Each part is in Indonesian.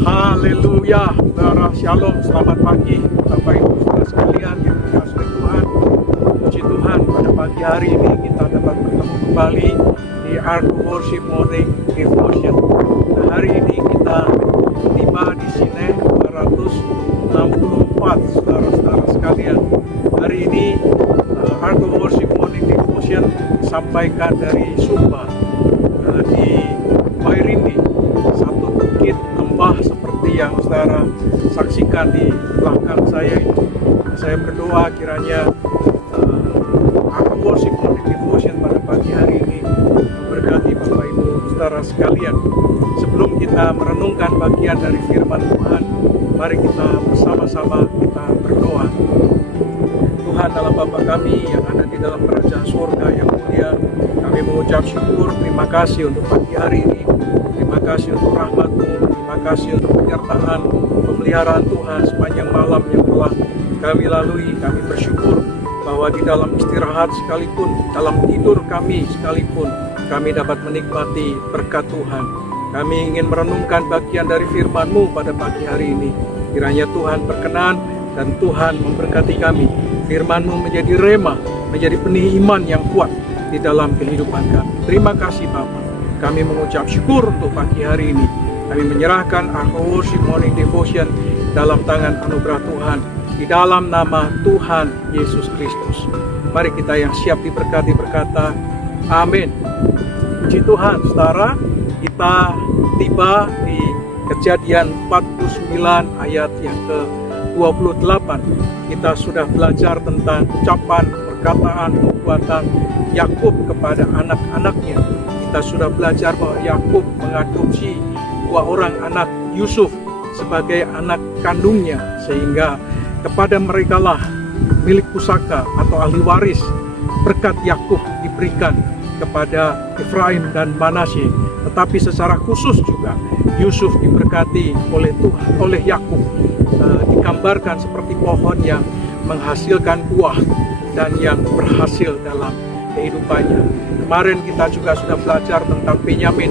Haleluya, saudara, shalom, selamat pagi Bapak Ibu saudara sekalian yang dikasihi Tuhan. Puji Tuhan, pada pagi hari ini kita dapat bertemu kembali di Art Worship Morning Devotion. Nah, hari ini kita tiba di sini 264 saudara-saudara sekalian. Hari ini Art Worship Morning Devotion disampaikan dari Sumba di Wairindi, satu bukit lembah seperti yang saudara saksikan di belakang saya itu. Saya berdoa kiranya Art Worship Morning Devotion pada pagi hari ini memberkati Bapak Ibu saudara sekalian. Sebelum kita merenungkan bagian dari firman Tuhan, mari kita bersama-sama kita berdoa. Tuhan dalam Bapa kami yang ada di dalam kerajaan surga yang mulia, kami mengucap syukur, terima kasih untuk pagi hari ini, terima kasih untuk rahmat-Mu, terima kasih untuk penyertaan, pemeliharaan Tuhan sepanjang malam yang telah kami lalui. Kami bersyukur bahwa di dalam istirahat sekalipun, dalam tidur kami sekalipun, kami dapat menikmati berkat Tuhan. Kami ingin merenungkan bagian dari firman-Mu pada pagi hari ini. Kiranya Tuhan berkenan dan Tuhan memberkati kami. Firman-Mu menjadi rema, menjadi benih iman yang kuat di dalam kehidupan kami. Terima kasih Bapa. Kami mengucap syukur untuk pagi hari ini. Kami menyerahkan Art Worship Morning Devotion dalam tangan anugerah Tuhan, di dalam nama Tuhan Yesus Kristus. Mari kita yang siap diberkati berkata, amin. Puji Tuhan, saudara, kita tiba di Kejadian 49 ayat yang ke-28. Kita sudah belajar tentang ucapan, perkataan, perbuatan Yakub kepada anak-anaknya. Kita sudah belajar bahwa Yakub mengadopsi dua orang anak Yusuf sebagai anak kandungnya, sehingga kepada merekalah milik pusaka atau ahli waris berkat Yakub diberikan kepada Efraim dan Manasye. Tetapi secara khusus juga Yusuf diberkati oleh Tuhan, oleh Yakub, digambarkan seperti pohon yang menghasilkan buah dan yang berhasil dalam kehidupannya. Kemarin kita juga sudah belajar tentang Benyamin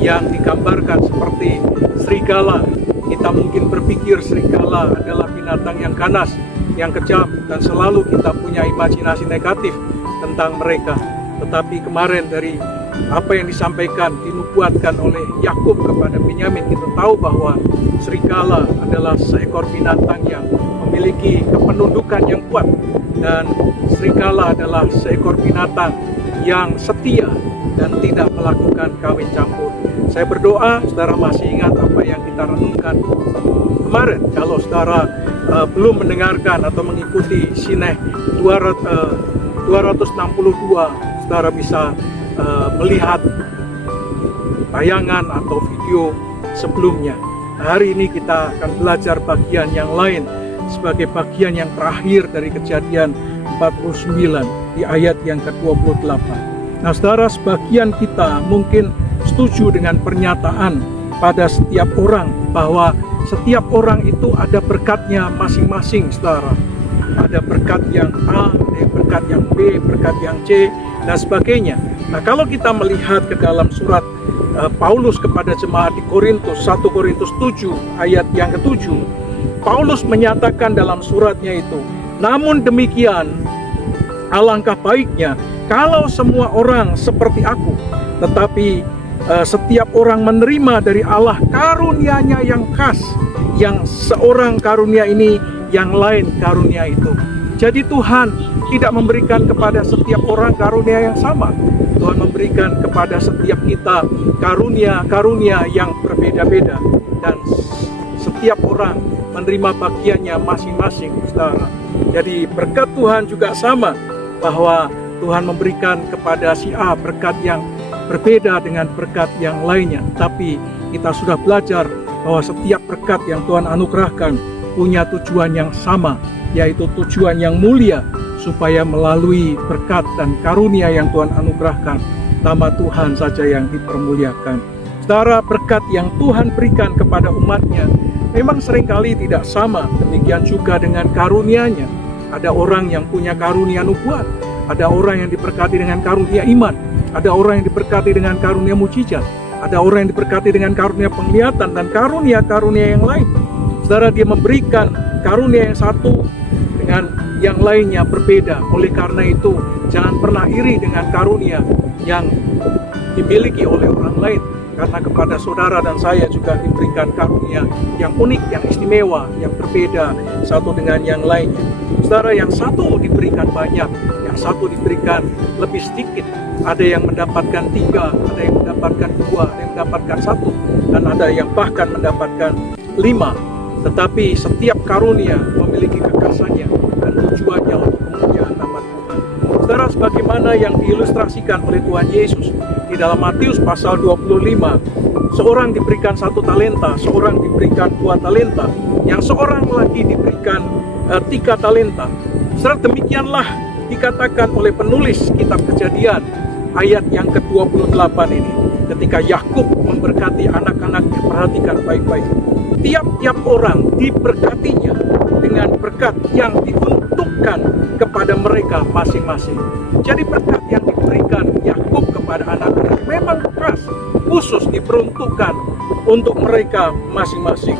yang digambarkan seperti serigala. Kita mungkin berpikir serigala adalah binatang yang ganas, yang kejam, dan selalu kita punya imajinasi negatif tentang mereka. Tetapi kemarin dari apa yang disampaikan, dinubuatkan oleh Yakub kepada Benyamin, kita tahu bahwa serigala adalah seekor binatang yang memiliki kependudukan yang kuat, dan serigala adalah seekor binatang yang setia dan tidak melakukan kawin campur. Saya berdoa saudara masih ingat apa yang kita renungkan kemarin. Kalau saudara belum mendengarkan atau mengikuti Sineh 262, saudara bisa melihat tayangan atau video sebelumnya. Hari ini kita akan belajar bagian yang lain sebagai bagian yang terakhir dari Kejadian 49 di ayat yang ke-28. Nah saudara, sebagian kita mungkin setuju dengan pernyataan pada setiap orang bahwa setiap orang itu ada berkatnya masing-masing, saudara. Ada berkat yang A, ada berkat yang B, berkat yang C, dan sebagainya. Nah kalau kita melihat ke dalam surat Paulus kepada jemaat di Korintus, 1 Korintus 7 ayat yang ke-7, Paulus menyatakan dalam suratnya itu, namun demikian alangkah baiknya kalau semua orang seperti aku, tetapi setiap orang menerima dari Allah karunia-Nya yang khas, yang seorang karunia ini, yang lain karunia itu. Jadi Tuhan tidak memberikan kepada setiap orang karunia yang sama. Tuhan memberikan kepada setiap kita karunia-karunia yang berbeda-beda, dan setiap orang menerima bagiannya masing-masing, saudara. Jadi berkat Tuhan juga sama, bahwa Tuhan memberikan kepada si A berkat yang berbeda dengan berkat yang lainnya. Tapi kita sudah belajar bahwa setiap berkat yang Tuhan anugerahkan punya tujuan yang sama, yaitu tujuan yang mulia, supaya melalui berkat dan karunia yang Tuhan anugerahkan, nama Tuhan saja yang dipermuliakan. Saudara, berkat yang Tuhan berikan kepada umatnya memang seringkali tidak sama. Demikian juga dengan karunia-Nya. Ada orang yang punya karunia nubuat, ada orang yang diberkati dengan karunia iman, ada orang yang diberkati dengan karunia mujizat, Ada orang yang diberkati dengan karunia penglihatan dan karunia-karunia yang lain. Saudara, dia memberikan karunia yang satu dengan yang lainnya berbeda. Oleh karena itu, jangan pernah iri dengan karunia yang dimiliki oleh orang lain. Karena kepada saudara dan saya juga diberikan karunia yang unik, yang istimewa, yang berbeda satu dengan yang lainnya. Saudara, yang satu diberikan banyak, yang satu diberikan lebih sedikit. Ada yang mendapatkan 3, ada yang mendapatkan 2, ada yang mendapatkan 1, dan ada yang bahkan mendapatkan 5. Tetapi setiap karunia memiliki kekasannya dan tujuannya untuk kemuliaan nama Tuhan. Saudara, sebagaimana yang diilustrasikan oleh Tuhan Yesus di dalam Matius pasal 25, seorang diberikan 1 talenta, seorang diberikan 2 talenta, yang seorang lagi diberikan 3 talenta. Saudara, demikianlah dikatakan oleh penulis kitab Kejadian ayat yang ke-28 ini, ketika Yakub memberkati anak-anaknya. Perhatikan baik-baik, tiap-tiap orang diberkatinya dengan berkat yang diuntukkan kepada mereka masing-masing. Jadi berkat yang diberikan Yakub kepada anak-anak memang khas, khusus diperuntukkan untuk mereka masing-masing.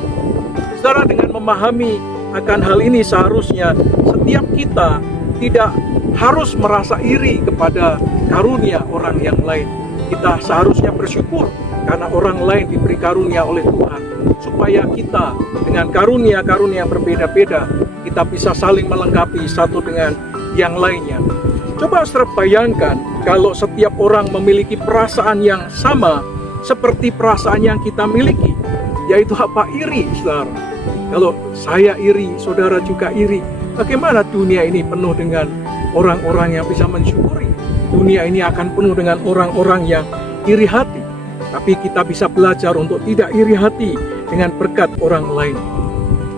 Saudara, dengan memahami akan hal ini, seharusnya setiap kita tidak harus merasa iri kepada karunia orang yang lain. Kita seharusnya bersyukur karena orang lain diberi karunia oleh Tuhan, supaya kita dengan karunia-karunia yang berbeda-beda, kita bisa saling melengkapi satu dengan yang lainnya. Coba saudara bayangkan kalau setiap orang memiliki perasaan yang sama seperti perasaan yang kita miliki, yaitu apa? Iri, saudara. Kalau saya iri, saudara juga iri. Bagaimana dunia ini penuh dengan orang-orang yang bisa mensyukuri? Dunia ini akan penuh dengan orang-orang yang iri hati. Tapi kita bisa belajar untuk tidak iri hati dengan berkat orang lain.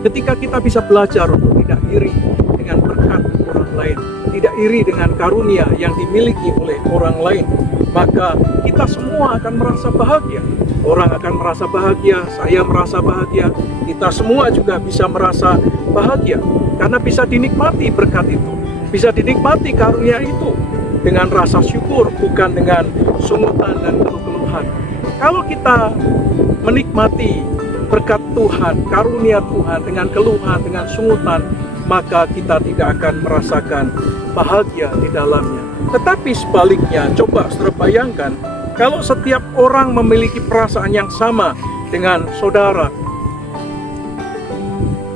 Ketika kita bisa belajar untuk tidak iri dengan berkat orang lain, tidak iri dengan karunia yang dimiliki oleh orang lain, maka kita semua akan merasa bahagia. Orang akan merasa bahagia, saya merasa bahagia, kita semua juga bisa merasa bahagia. Karena bisa dinikmati berkat itu, bisa dinikmati karunia itu dengan rasa syukur, bukan dengan sungutan dan keluh-keluhan. Kalau kita menikmati berkat Tuhan, karunia Tuhan dengan keluhan, dengan sungutan, maka kita tidak akan merasakan bahagia di dalamnya. Tetapi sebaliknya, coba saudara bayangkan, kalau setiap orang memiliki perasaan yang sama dengan saudara,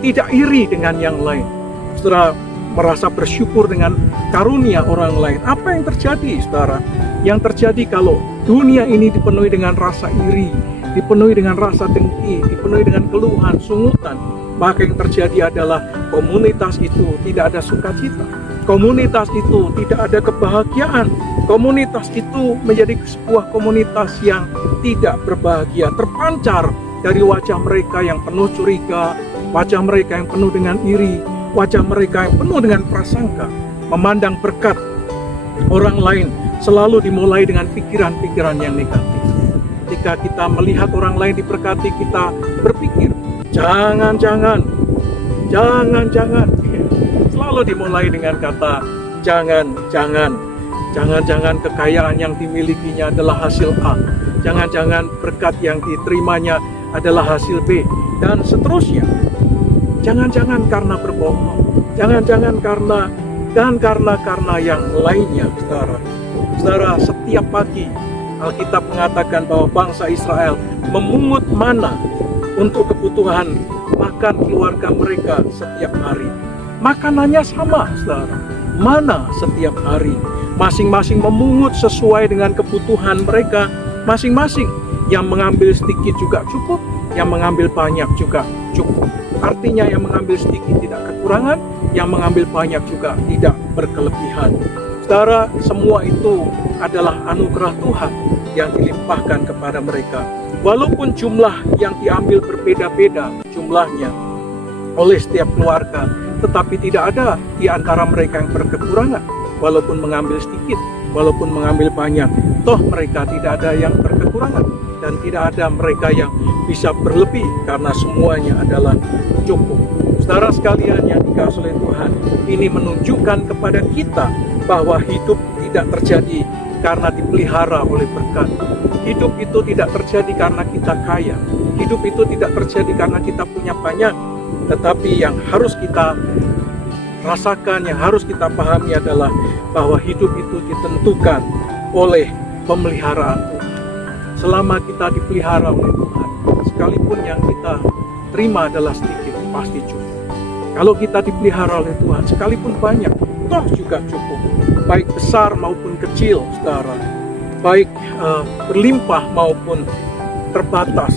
tidak iri dengan yang lain, saudara merasa bersyukur dengan karunia orang lain, apa yang terjadi, saudara? Yang terjadi kalau dunia ini dipenuhi dengan rasa iri, dipenuhi dengan rasa dengki, dipenuhi dengan keluhan, sungutan, maka yang terjadi adalah komunitas itu tidak ada sukacita, komunitas itu tidak ada kebahagiaan, komunitas itu menjadi sebuah komunitas yang tidak berbahagia, terpancar dari wajah mereka yang penuh curiga, wajah mereka yang penuh dengan iri, wajah mereka yang penuh dengan prasangka. Memandang berkat orang lain selalu dimulai dengan pikiran-pikiran yang negatif. Ketika kita melihat orang lain diberkati, kita berpikir, jangan-jangan. Selalu dimulai dengan kata jangan-jangan. Jangan-jangan kekayaan yang dimilikinya adalah hasil A. Jangan-jangan berkat yang diterimanya adalah hasil B. Dan seterusnya. Jangan-jangan karena berbohong. Jangan-jangan karena yang lainnya, saudara. Saudara, setiap pagi Alkitab mengatakan bahwa bangsa Israel memungut mana untuk kebutuhan makan keluarga mereka setiap hari. Makanannya sama, saudara. Mana setiap hari. Masing-masing memungut sesuai dengan kebutuhan mereka masing-masing. Yang mengambil sedikit juga cukup, yang mengambil banyak juga cukup. Artinya yang mengambil sedikit tidak kekurangan, yang mengambil banyak juga tidak berkelebihan. Saudara, semua itu adalah anugerah Tuhan yang dilimpahkan kepada mereka. Walaupun jumlah yang diambil berbeda-beda jumlahnya oleh setiap keluarga, tetapi tidak ada di antara mereka yang berkekurangan. Walaupun mengambil sedikit, walaupun mengambil banyak, toh mereka tidak ada yang berkekurangan. Dan tidak ada mereka yang bisa berlebih, karena semuanya adalah cukup. Saudara sekalian yang dikasihi oleh Tuhan, ini menunjukkan kepada kita bahwa hidup tidak terjadi karena dipelihara oleh berkat, Hidup itu tidak terjadi karena kita kaya. Hidup itu tidak terjadi karena kita punya banyak. Tetapi yang harus kita rasakan, yang harus kita pahami adalah bahwa hidup itu ditentukan oleh pemeliharaan Tuhan. Selama kita dipelihara oleh Tuhan, sekalipun yang kita terima adalah sedikit, pasti cukup. Kalau kita dipelihara oleh Tuhan, sekalipun banyak, toh juga cukup. Baik besar maupun kecil, saudara. Baik berlimpah maupun terbatas.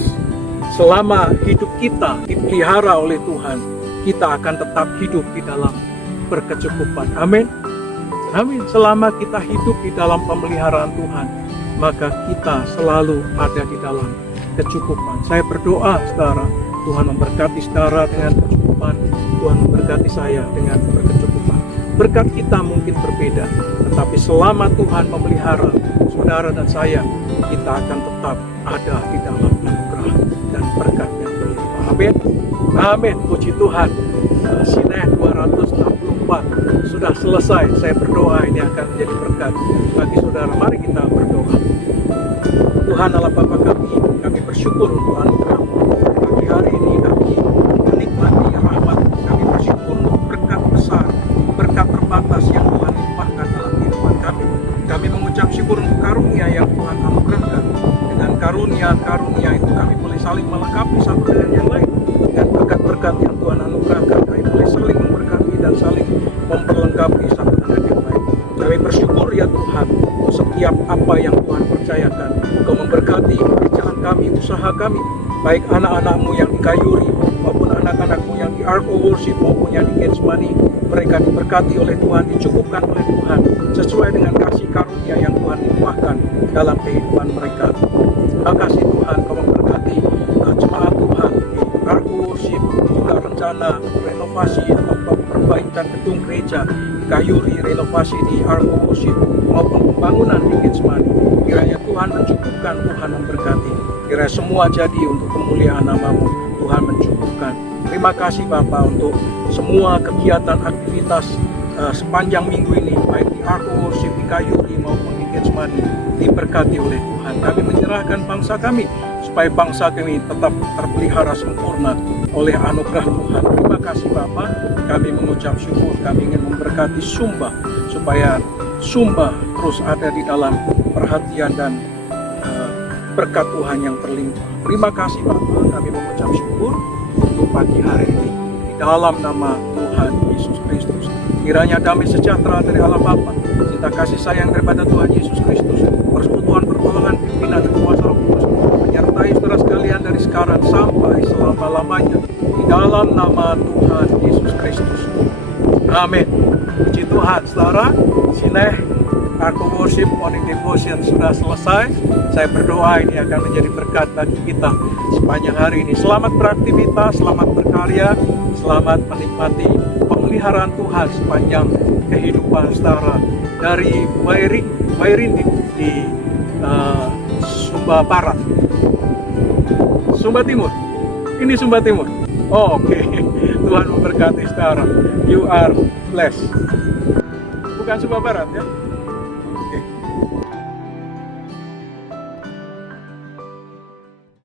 Selama hidup kita dipelihara oleh Tuhan, kita akan tetap hidup di dalam berkecukupan. Amin. Amin. Selama kita hidup di dalam pemeliharaan Tuhan, maka kita selalu ada di dalam kecukupan. Saya berdoa, saudara, Tuhan memberkati saudara dengan kecukupan. Tuhan memberkati saya dengan berkecukupan. Berkat kita mungkin berbeda, tetapi selama Tuhan memelihara saudara dan saya, kita akan tetap ada di dalam anugerah dan berkat yang berlimpah. Amin. Amin. Puji Tuhan. Sineh 264 sudah selesai. Saya berdoa ini akan menjadi berkat bagi saudara. Mari kita berdoa. Tuhan Allah Bapa kami bersyukur untuk anugerah-Mu. Pagi hari ini kami menikmati rahmat. Kami bersyukur untuk berkat besar, berkat terbatas yang Tuhan limpahkan dalam kehidupan kami. Kami mengucap syukur untuk karunia yang Tuhan anugerahkan. Dengan karunia itu kami boleh saling melengkapi satu dengan yang lain. Dengan berkat-berkat yang Tuhan anugerahkan, kami boleh saling memberkati dan saling memperlengkapi satu dengan yang lain. Kami bersyukur ya Tuhan untuk setiap apa yang Tuhan percayakan. Engkau memberkati pekerjaan kami, usaha kami, baik anak-anak-Mu yang di Kayuri maupun anak-anak-Mu yang di Ark of Worship maupun yang di Getsemani. Mereka diberkati oleh Tuhan, dicukupkan oleh Tuhan sesuai dengan kasih karunia yang Tuhan limpahkan dalam kehidupan mereka. Terima kasih Tuhan, Kau memberkati jemaat Tuhan di Ark of Worship, juga rencana renovasi atau perbaikan gedung gereja di Kayuri, renovasi di Ark of Worship maupun pembangunan di Getsemani. Kiranya Tuhan mencukupkan, Tuhan memberkati. Kiranya semua jadi untuk kemuliaan nama-Mu. Tuhan mencukupkan. Terima kasih Bapa untuk semua kegiatan aktivitas sepanjang minggu ini, baik di Ark of Worship, di Kayuri maupun di Getsemani, diberkati oleh Tuhan. Kami menyerahkan bangsa kami, supaya bangsa kami tetap terpelihara sempurna oleh anugerah Tuhan. Terima kasih Bapa. Kami mengucap syukur, kami ingin memberkati Sumba, supaya Sumba terus ada di dalam perhatian dan berkat Tuhan yang terlimpah. Terima kasih Bapa, kami mengucap syukur untuk pagi hari ini. Di dalam nama Tuhan Yesus Kristus, kiranya damai sejahtera dari Allah Bapa, cinta kasih sayang daripada Tuhan Yesus Kristus, persekutuan pertolongan pimpinan dan kuasa Roh Kudus menyertai saudara sekalian dari sekarang sampai selama-lamanya. Di dalam nama Tuhan Yesus Kristus. Amin. Puji Tuhan, saudara. Sineh Ark of Worship Morning Devotion sudah selesai. Saya berdoa ini akan menjadi berkat bagi kita sepanjang hari ini. Selamat beraktivitas, selamat berkarya, selamat menikmati pemeliharaan Tuhan sepanjang kehidupan saudara. Dari Wairindi di Sumba Barat, Sumba Timur. Ini Sumba Timur. Oh, oke. Tuhan memberkati saudara. You are blessed. Bukan Sumba Barat ya.